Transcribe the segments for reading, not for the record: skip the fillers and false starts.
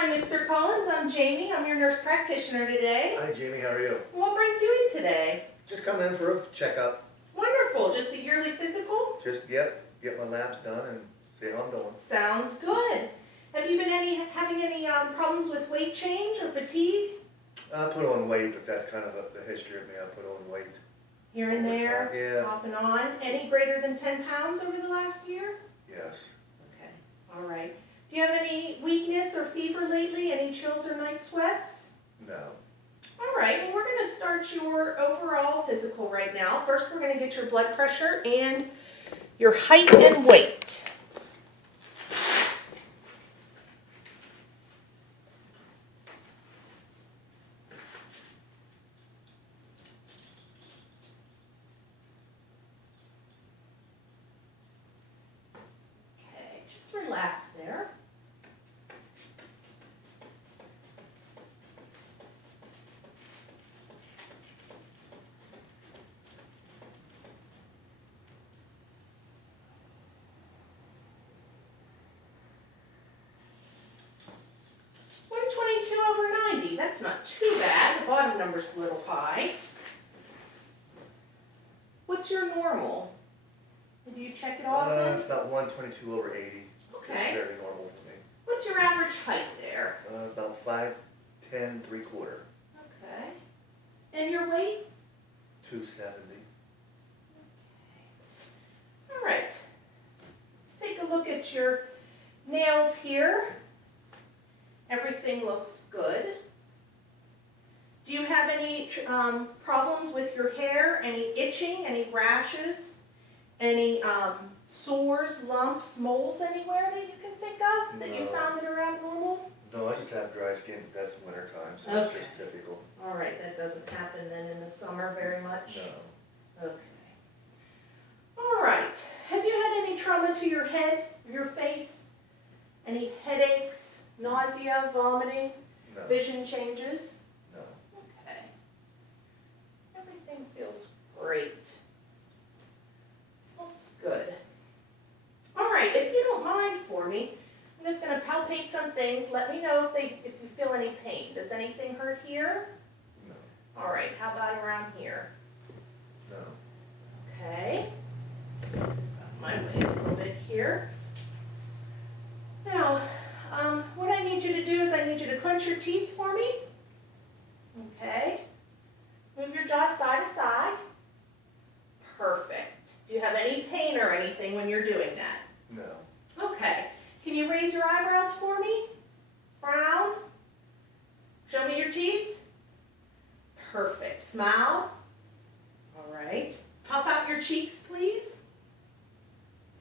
Hi, Mr. Collins. I'm Jamie. I'm your nurse practitioner today. Hi, Jamie. How are you? What brings you in today? Just coming in for a checkup. Wonderful. Just a yearly physical? Just, get my labs done and see how I'm doing. Sounds good. Have you been having any problems with weight change or fatigue? I put on weight, but that's kind of the history of me. I put on weight. Here and there? Yeah. Off and on? Any greater than 10 pounds over the last year? Yes. Okay. All right. Do you have any weakness or fever lately? Any chills or night sweats? No. All right, well, we're going to start your overall physical right now. First, we're going to get your blood pressure and your height and weight. Okay, just relax there. That's not too bad. The bottom number's a little high. What's your normal? Do you check it often? It's about 122 over 80. Okay. It's very normal for me. What's your average height there? About 5'10", 3/4. Okay. And your weight? 270. Okay. All right. Let's take a look at your nails here. Everything looks good. Do you have any problems with your hair? Any itching? Any rashes? Any sores, lumps, moles anywhere that you can think of that you found that are abnormal? No, I just have dry skin, but that's winter time, so Okay. it's just typical. All right, that doesn't happen then in the summer very much? No. Okay. All right. Have you had any trauma to your head, your face? Any headaches, nausea, vomiting, No. vision changes? No. Okay. Everything feels great. Looks good. All right, if you don't mind for me, I'm just going to palpate some things. Let me know if you feel any pain. Does anything hurt here? No. All right, how about around here? No. Okay. Out my way a little bit here. Now, what I need you to do is I need you to clench your teeth for me. Okay. Move your jaw side to side. Perfect. Do you have any pain or anything when you're doing that? No. Okay. Can you raise your eyebrows for me? Frown. Show me your teeth. Perfect. Smile. All right. Puff out your cheeks, please.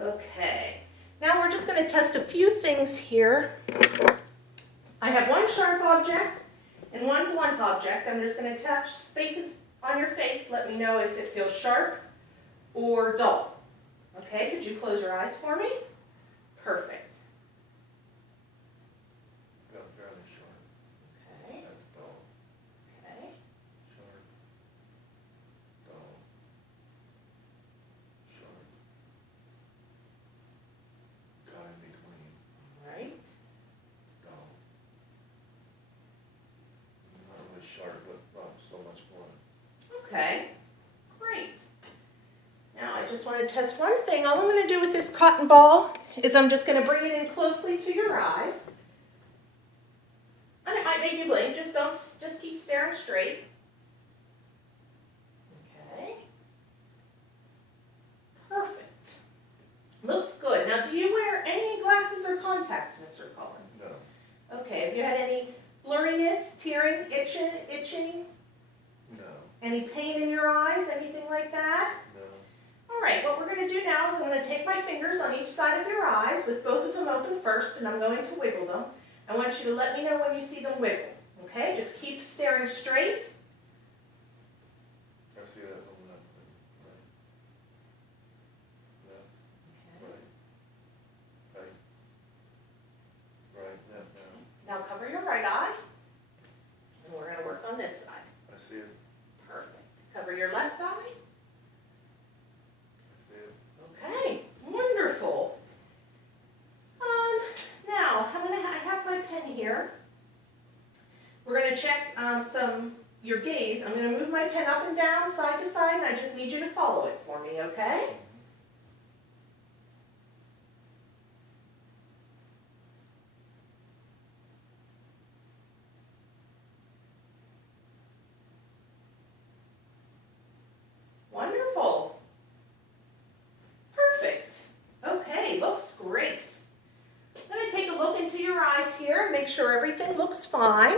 Okay. Now we're just going to test a few things here. I have one sharp object and one blunt object. I'm just going to touch spaces on your face. Let me know if it feels sharp or dull. Okay, could you close your eyes for me? Perfect. Got fairly short. Okay, That's dull. okay. Short. Dull. Short. Got in between. All right. Dull. Not really sharp, but so much more. Okay, great. Now I just want to test one thing. All I'm going to do with this cotton ball is I'm just going to bring it in closely to your eyes. And it might make you blink. Just keep staring straight. Okay. Perfect. Looks good. Now, do you wear any glasses or contacts, Mr. Collins? No. Okay. Have you had any blurriness, tearing, itching? No. Any pain in your eyes? Anything like that? No. All right, what we're going to do now is I'm going to take my fingers on each side of your eyes with both of them open first, and I'm going to wiggle them. I want you to let me know when you see them wiggle, okay? Just keep staring straight. I see that one up. Right. Left. Right. Right. Left now. Now cover your right eye, and we're going to work on this side. I see it. Perfect. Cover your left eye. I see it. Okay, wonderful. Now, I have my pen here. here. We're going to check your gaze. I'm going to move my pen up and down, side to side, and I just need you to follow it for me, okay? Wonderful. Perfect. Okay, looks great. I'm going to take a look into your eyes here and make sure everything looks fine.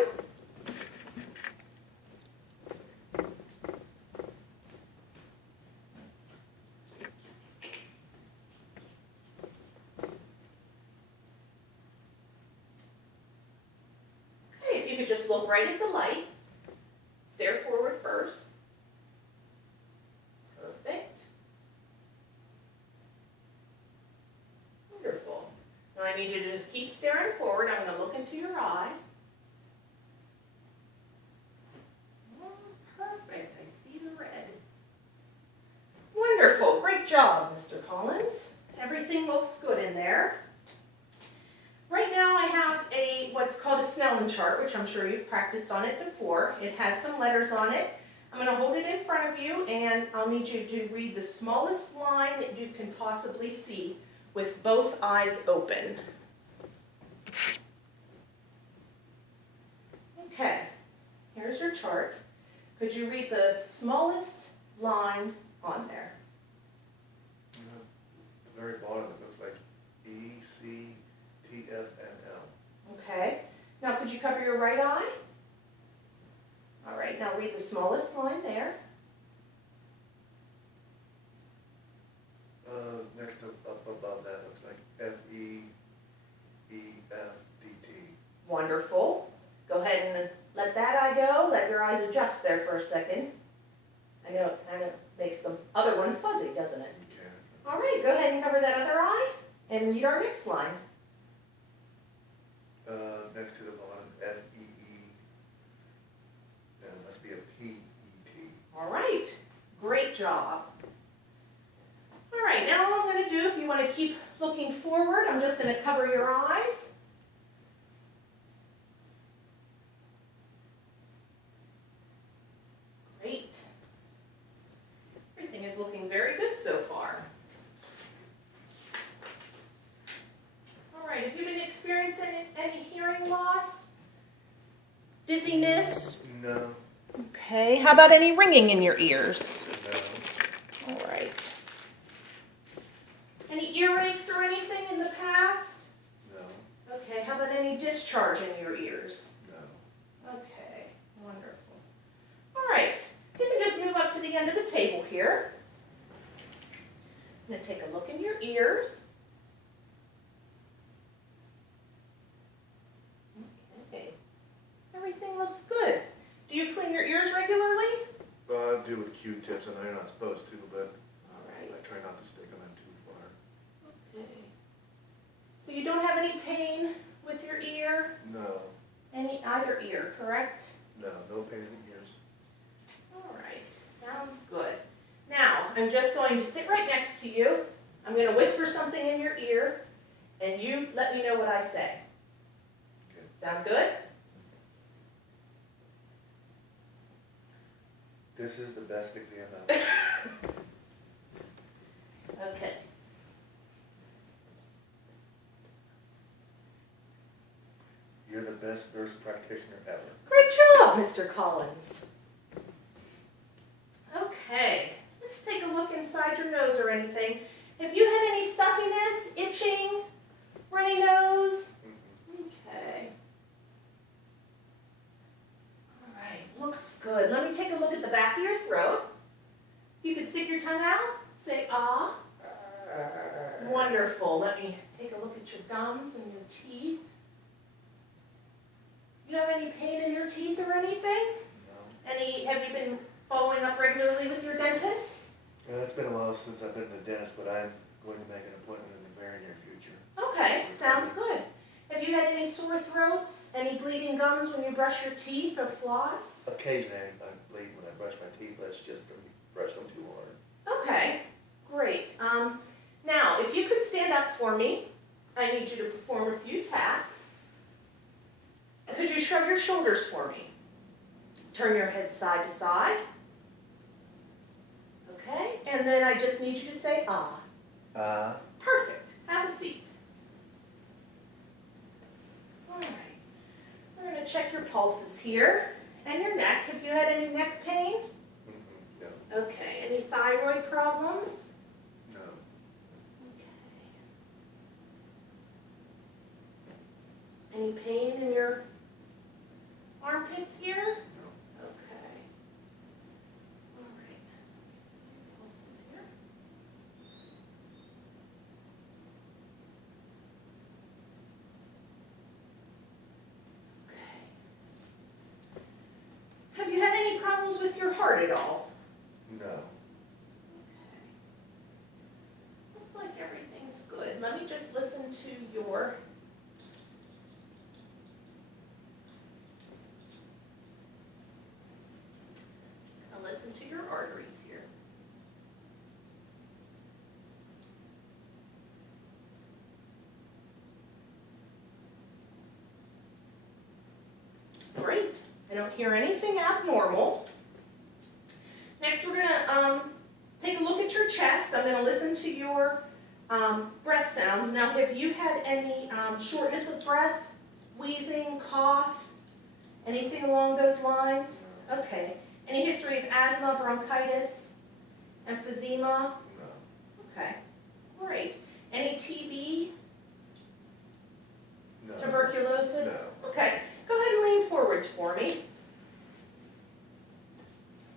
Okay, if you could just look right at the light. Stare forward first. Perfect. Wonderful. Now I need you to just keep staring forward. I'm going to look into your eye. Oh, perfect. I see the red. Wonderful. Great job, Mr. Collins. Everything looks good in there. Right now I have what's called a Snellen chart, which I'm sure you've practiced on it before. It has some letters on it. I'm going to hold it in front of you, and I'll need you to read the smallest line that you can possibly see with both eyes open. Okay, here's your chart. Could you read the smallest line on there? The very bottom, it looks like ECTFNL. Okay, now could you cover your right eye? All right, now read the smallest line there. Next up above that looks like FEEFDT. Wonderful. Go ahead and let that eye go. Let your eyes adjust there for a second. I know it kind of makes the other one fuzzy, doesn't it? Okay. All right, go ahead and cover that other eye and read our next line. Next to the bottom, FEE. Then it must be a PET. All right, great job. All right, now what I'm going to do, if you want to keep looking forward, I'm just going to cover your eyes. Great. Everything is looking very good so far. All right, have you been experiencing any hearing loss? Dizziness? No. Okay, how about any ringing in your ears? No. All right. Any earaches or anything in the past? No. Okay, how about any discharge in your ears? No. Okay, wonderful. All right, you can just move up to the end of the table here. I'm going to take a look in your ears. Okay, everything looks good. Do you clean your ears regularly? Well, I do with Q-tips. I know you're not supposed to, but All right. I try not to stick them in too far. Okay. So you don't have any pain with your ear? No. Either ear, correct? No. No pain in the ears. All right, sounds good. Now, I'm just going to sit right next to you. I'm going to whisper something in your ear, and you let me know what I say. Okay. Sound good? This is the best exam ever. Okay. You're the best nurse practitioner ever. Great job, Mr. Collins. Okay, let's take a look inside your nose or anything. Have you had any stuffiness, itching, runny nose? Okay. All right, looks good. Let me take a look at the back of your throat. You can stick your tongue out, say ah. Wonderful. Let me take a look at your gums and your teeth. You have any pain in your teeth or anything? No. Have you been following up regularly with your dentist? It's been a while since I've been to the dentist, but I'm going to make an appointment in the very near future. Okay, sounds good. Have you had any sore throats, any bleeding gums when you brush your teeth or floss? Occasionally I bleed when I brush my teeth, but it's just to brush them too hard. Okay, great. Now, if you could stand up for me, I need you to perform a few tasks. shoulders for me. Turn your head side to side. Okay, and then I just need you to say ah. Perfect. Have a seat. All right. We're going to check your pulses here and your neck. Have you had any neck pain? No. Okay. Any thyroid problems? No. Okay. Any pain in your armpits here? No. Okay. All right. Pulses here. Okay. Have you had any problems with your heart at all? No. Okay. Looks like everything's good. Let me just listen to your listen to your arteries here. Great. I don't hear anything abnormal. Next, we're going to take a look at your chest. I'm going to listen to your breath sounds. Now, have you had any shortness of breath, wheezing, cough, anything along those lines? Okay. Any history of asthma, bronchitis, emphysema? No. Okay, great. Any TB, No. tuberculosis? No. Okay, go ahead and lean forward for me.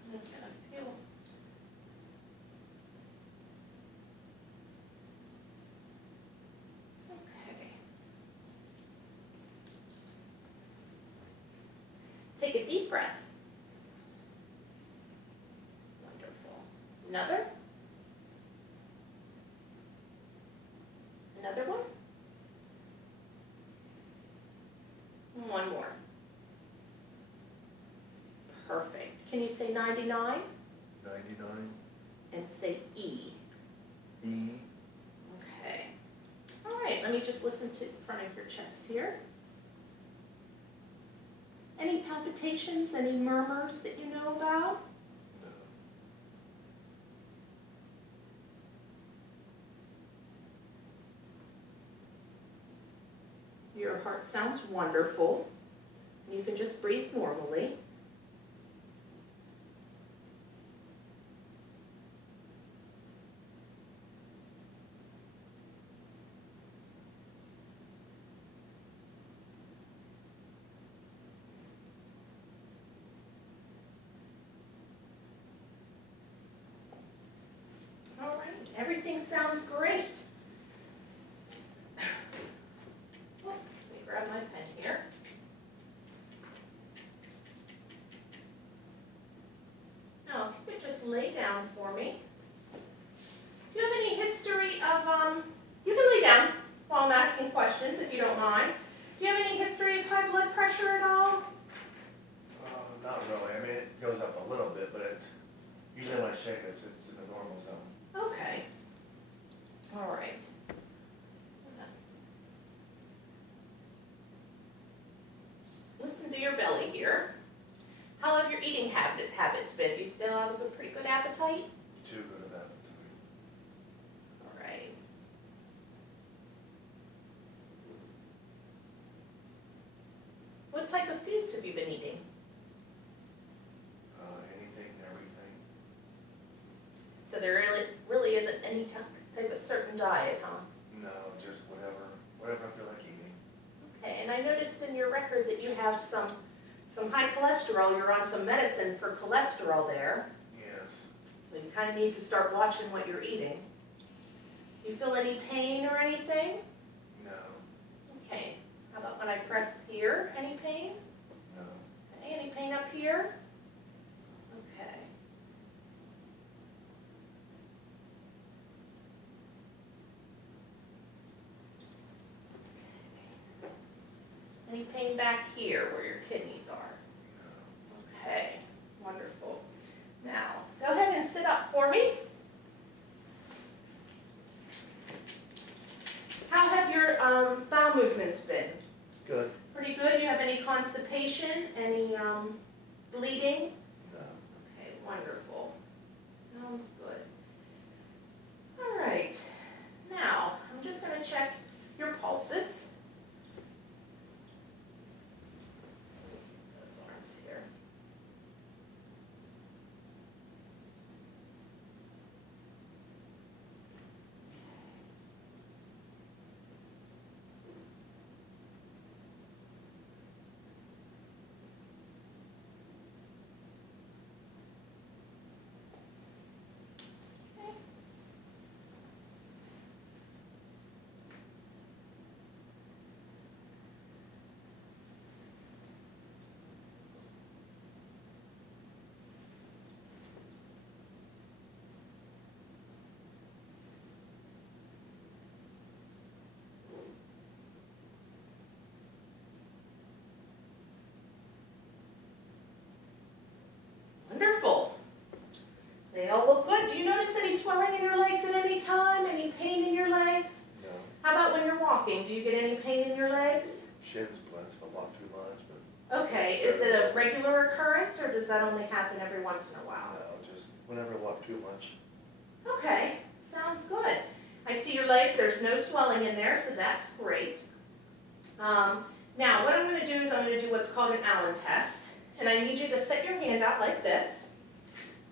I'm just gonna feel. Okay. Take a deep breath. Another? Another one? One more. Perfect. Can you say 99? 99. And say E. E. Okay. All right, let me just listen to the front of your chest here. Any palpitations, any murmurs that you know about? No. Your heart sounds wonderful. You can just breathe normally. All right, everything sounds great. Let me grab my pen here. Now, if you could just lay down for me. Do you have any history of, you can lay down while I'm asking questions if you don't mind. Do you have any history of high blood pressure at all? Not really. I mean, it goes up a little bit, but it usually when I shake it, it's in the normal zone. Okay. All right. Listen to your belly here. How have your eating habits been? Do you still have a pretty good appetite? Too good of that. All right. What type of foods have you been eating? Anything, everything. So there really isn't any type of certain diet, huh? No, just whatever I feel like eating. Okay, and I noticed in your record that you have some high cholesterol. You're on some medicine for cholesterol there. Yes. So you kind of need to start watching what you're eating. Do you feel any pain or anything? No. Okay. How about when I press here? Any pain? No. Okay. Any pain up here? Okay. Any pain back here where your kidneys are? No. Okay, wonderful. Now, go ahead and sit up for me. How have your bowel movements been? Good. Pretty pretty good? You have any constipation? Any bleeding? No. Okay, wonderful. Sounds good. All right. Now, I'm just going to check your pulses. Those arms here. Wonderful. They all look good. Do you notice any swelling in your legs at any time? Any pain in your legs? No. How about when you're walking? Do you get any pain in your legs? Shin splints if I walk too much, but Okay, is it a regular occurrence or does that only happen every once in a while? no, just whenever I walk too much. Okay, sounds good. I see your legs, there's no swelling in there, so that's great. Now, what I'm going to do is I'm going to do what's called an Allen test, and I need you to set your hand out like this.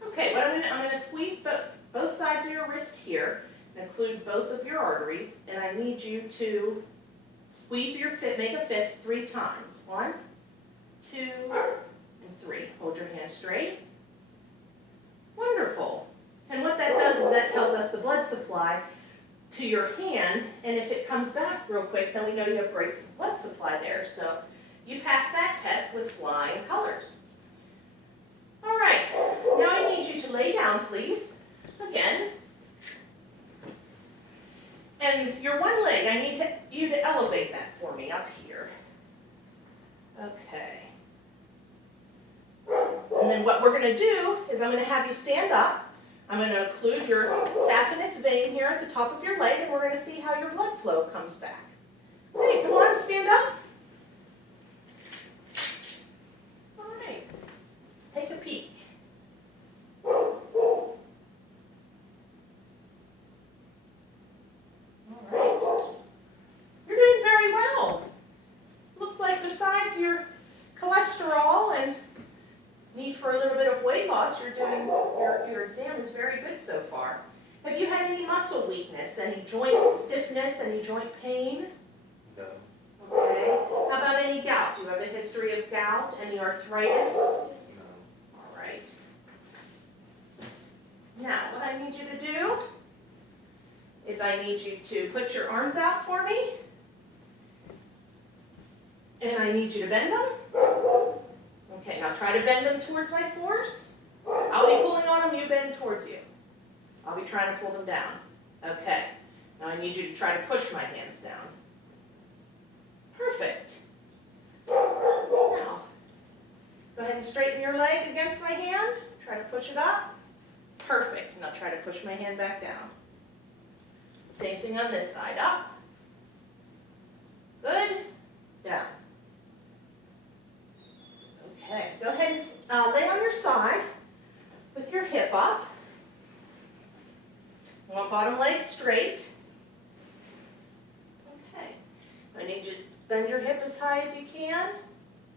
Okay, what I'm going to squeeze both sides of your wrist here, include both of your arteries, and I need you to squeeze your fist, make a fist 3 times. 1, 2, and 3. Hold your hand straight. Wonderful. And what that does is that tells us the blood supply to your hand, and if it comes back real quick, then we know you have great blood supply there. So you pass that test with flying colors. All right, now I need you to lay down, please, again. And your one leg, I need you to elevate that for me up here. Okay. And then what we're going to do is I'm going to have you stand up. I'm going to occlude your saphenous vein here at the top of your leg, and we're going to see how your blood flow comes back. Okay, come on, stand up. All right, let's take a peek. All right. You're doing very well. Looks like besides your cholesterol and need for a little bit of weight loss, your exam is very good so far. Have you had any muscle weakness, any joint stiffness, any joint pain? No. Okay. How about any gout? Do you have a history of gout? Any arthritis? No. All right. Now, what I need you to do is I need you to put your arms out for me. And I need you to bend them. Okay, now try to bend them towards my force. I'll be pulling on them, you bend towards you. I'll be trying to pull them down. Okay, now I need you to try to push my hands down. Perfect. Now, go ahead and straighten your leg against my hand. Try to push it up. Perfect. Now try to push my hand back down. Same thing on this side. Up. Good. Down. Okay, go ahead and lay on your side with your hip up. You want bottom leg straight. Okay, I need you to bend your hip as high as you can.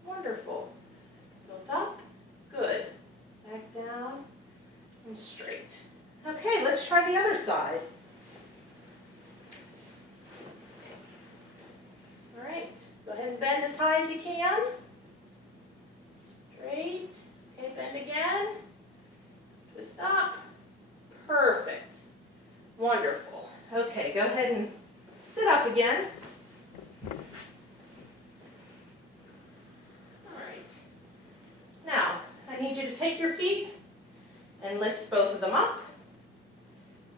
Wonderful. Lift up. Good. Back down and straight. Okay, let's try the other side. All right, go ahead and bend as high as you can. Straight. Okay, bend again. Twist up. Perfect. Wonderful. Okay, go ahead and sit up again. All right. Now, I need you to take your feet and lift both of them up.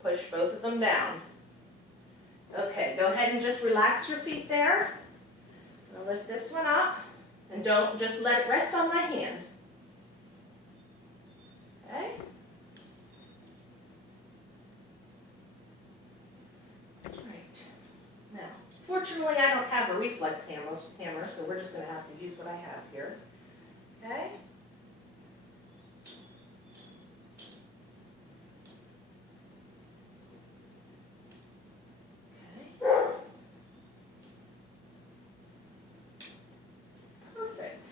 Push both of them down. Okay, go ahead and just relax your feet there. I'll lift this one up. And don't just let it rest on my hand. Okay? All right. Now, for unfortunately, I don't have a reflex hammer, so we're just going to have to use what I have here. Okay. Perfect.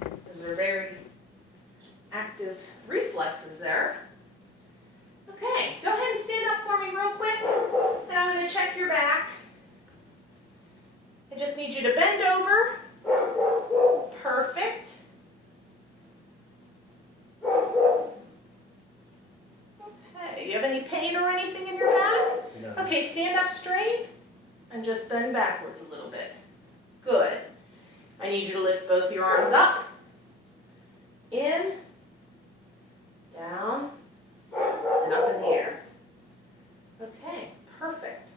Those are very active reflexes there. Okay, go ahead and stand up for me real quick, and I'm going to check your back. I just need you to bend over. Perfect. Okay, do you have any pain or anything in your back? No. Okay, stand up straight and just bend backwards a little bit. Good. I need you to lift both your arms up. In, down, and up in the air. Okay, perfect.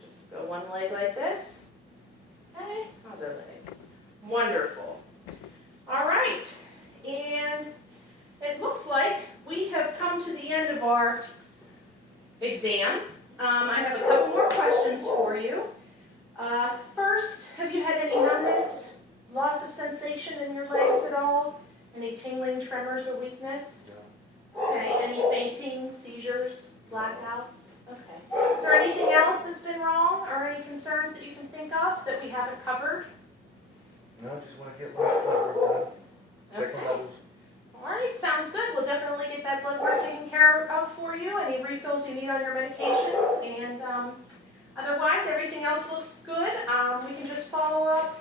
Just go one leg like this. Okay, other leg. Wonderful. All right, and it looks like we have come to the end of our exam. I have a couple more questions for you. First, have you had any numbness, loss of sensation in your legs at all? Any tingling, tremors, or weakness? No. Okay, any fainting, seizures, blackouts? Okay. Is there anything else that's been wrong or any concerns that you can think of that we haven't covered? No, I just want to get my blood work done. Check my Okay. levels. All right, sounds good. We'll definitely get that blood work taken care of for you, any refills you need on your medications, and otherwise everything else looks good. We can just follow up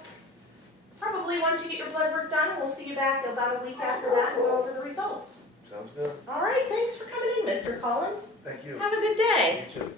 probably once you get your blood work done. We'll see you back about a week after that and go over the results. Sounds good. All right, thanks for coming in, Mr. Collins. Thank you. Have a good day. You too.